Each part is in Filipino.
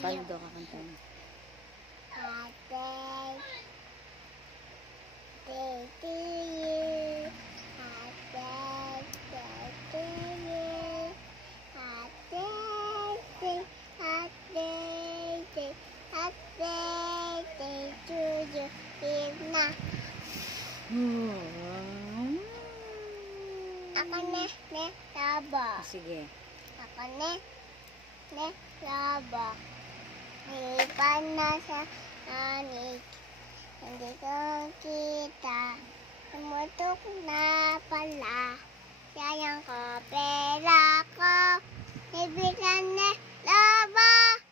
Paano daw kakanta mo? Happy birthday to you. Happy birthday to you. Happy birthday, happy birthday, happy birthday to you. Hina. Ako ne, labo. Sige. Ako ne, labo. Nilipan na sa anik. Hindi ko kita. Tumutok na pala. Sayang ko, pera ko. Ibigan na labo.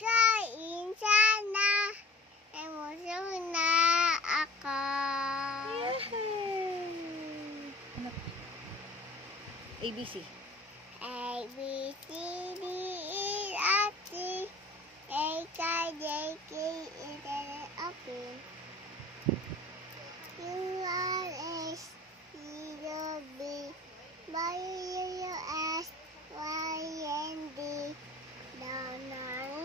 Kain sana. Emosyon na ako. Ano? ABC. A, B, C, D, E, F, G, H, I, J, K, L, M, N, O, P, Q, R, S, T, U, V, W, X, Y, and Z. Down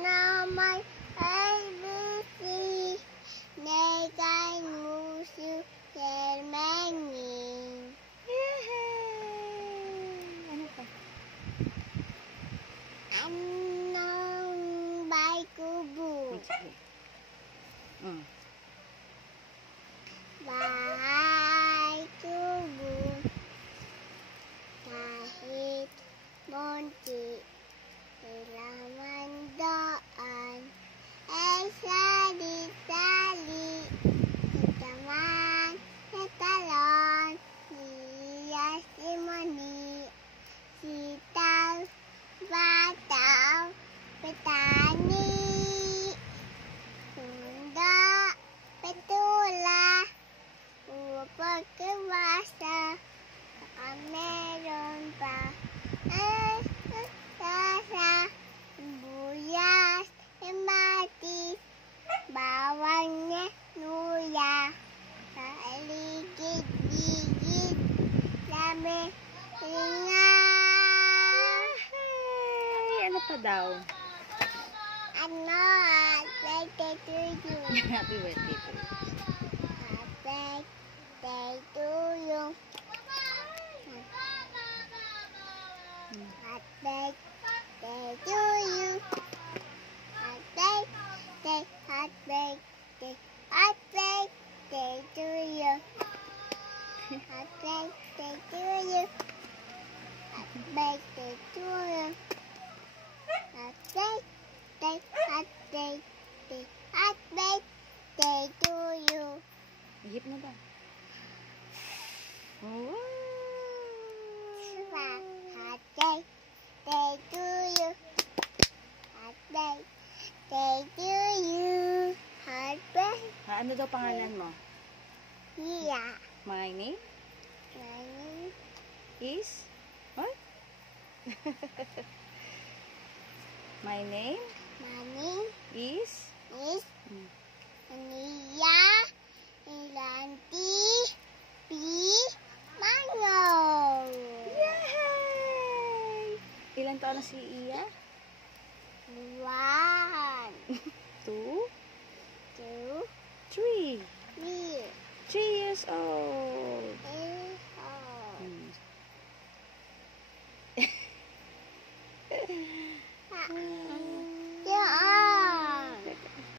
naman A, B, C, Negay, Musu, Sermening. Ano pa? Anong bay kubo? Sige. Bay kubo. Kahit munti, ilaman doon. Ay sali-sali, itaman sa talon. Siya si Moni, sitaw, bataw, petani, sunda, petula, upag kewasa, baka meron pa. Sasa, buyas, hematis, bawang niya, luya, sa aligid-ligid, dami, linga. Ano pa daw? Ano, birthday to you. Happy birthday to you. Happy birthday to you. Happy birthday to you. Happy birthday, happy birthday, happy birthday to you. Happy birthday to you. Happy birthday to you. Happy birthday, happy birthday, happy birthday to you. Ihip na ba? Oh. Diba? Happy birthday to you. Happy birthday to you. Happy Ano daw pangalan mo? yeah. My name Money, is? What? My name money is? is Nia, Ilanti, P, Mango. Yay! Ilan taon na si Iya? 1, 2, 2, 3. 3. 3 years old.